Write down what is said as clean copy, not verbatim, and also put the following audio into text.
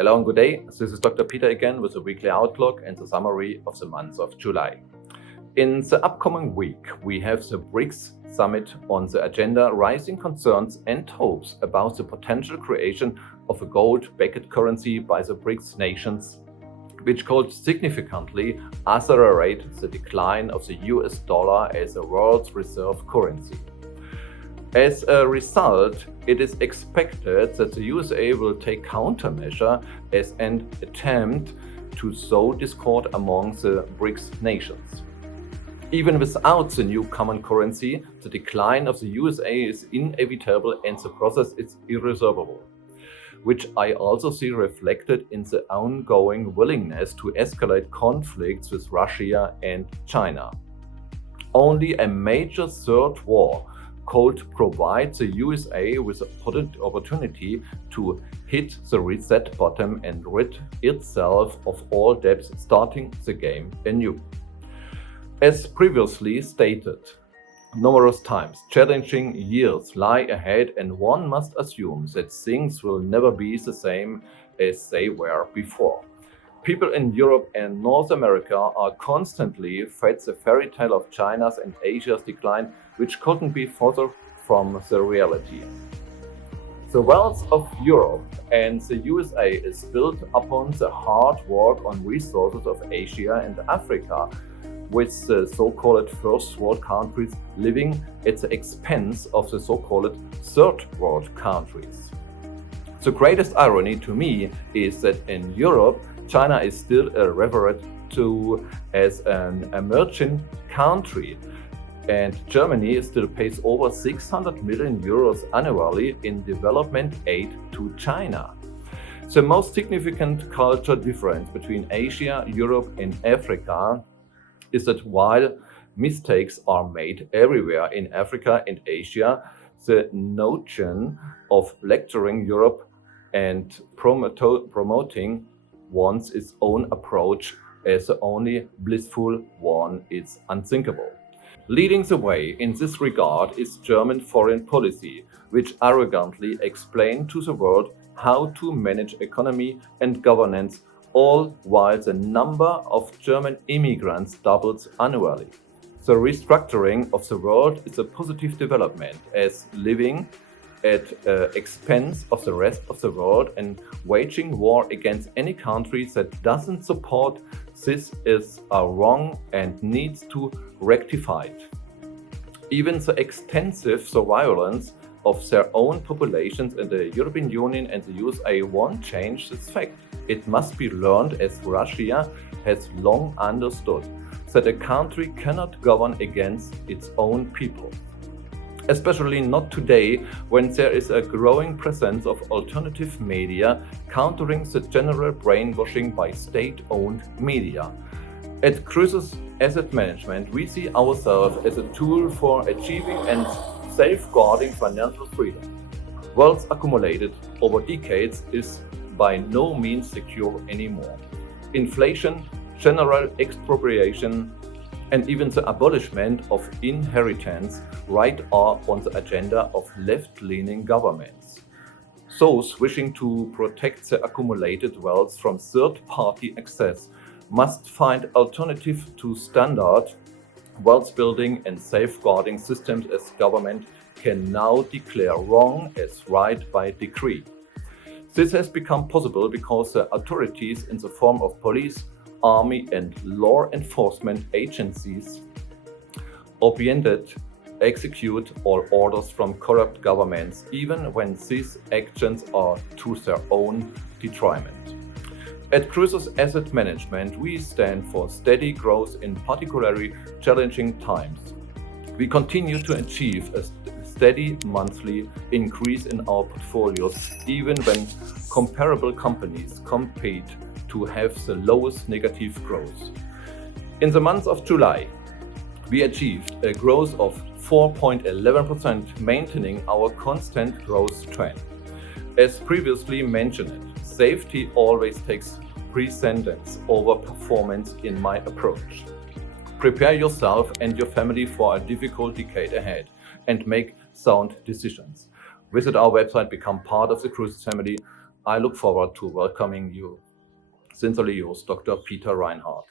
Hello and good day. This is Dr. Peter again with a weekly outlook and the summary of the month of July. In the upcoming week, we have the BRICS summit on the agenda, rising concerns and hopes about the potential creation of a gold-backed currency by the BRICS nations, which could significantly accelerate the decline of the US dollar as the world's reserve currency. As a result, it is expected that the USA will take countermeasure as an attempt to sow discord among the BRICS nations. Even without the new common currency, the decline of the USA is inevitable and the process is irreversible, which I also see reflected in the ongoing willingness to escalate conflicts with Russia and China. Only a major third war could provide the USA with an opportunity to hit the reset button and rid itself of all debts, starting the game anew. As previously stated numerous times, challenging years lie ahead and one must assume that things will never be the same as they were before. People in Europe and North America are constantly fed the fairy tale of China's and Asia's decline, which couldn't be further from the reality. The wealth of Europe and the USA is built upon the hard work on resources of Asia and Africa, with the so-called first world countries living at the expense of the so-called third world countries. The greatest irony to me is that in Europe, China is still revered to as an emerging country, and Germany still pays over 600 million euros annually in development aid to China. The most significant cultural difference between Asia, Europe, and Africa is that while mistakes are made everywhere in Africa and Asia, the notion of lecturing Europe and promoting one's its own approach as the only blissful one is unthinkable. Leading the way in this regard is German foreign policy, which arrogantly explained to the world how to manage economy and governance, all while the number of German immigrants doubles annually. The restructuring of the world is a positive development, as living at expense of the rest of the world and waging war against any country that doesn't support this is wrong and needs to rectify it. Even the extensive surveillance of their own populations in the European Union and the USA won't change this fact. It must be learned, as Russia has long understood, that a country cannot govern against its own people. Especially not today, when there is a growing presence of alternative media countering the general brainwashing by state-owned media. At croesus-asset management, we see ourselves as a tool for achieving and safeguarding financial freedom. Wealth accumulated over decades is by no means secure anymore. Inflation, general expropriation, and even the abolishment of inheritance right are on the agenda of left-leaning governments. Those wishing to protect the accumulated wealth from third-party access must find alternative to standard wealth building and safeguarding systems, as government can now declare wrong as right by decree. This has become possible because the authorities in the form of police, army and law enforcement agencies obediently execute all orders from corrupt governments, even when these actions are to their own detriment. At croesus-asset management, we stand for steady growth in particularly challenging times. We continue to achieve a steady monthly increase in our portfolios, even when comparable companies compete to have the lowest negative growth. In the month of July, we achieved a growth of 4.11%, maintaining our constant growth trend. As previously mentioned, safety always takes precedence over performance in my approach. Prepare yourself and your family for a difficult decade ahead and make sound decisions. Visit our website, become part of the Croesus family. I look forward to welcoming you. Sincerely yours, Dr. Peter Reinhardt.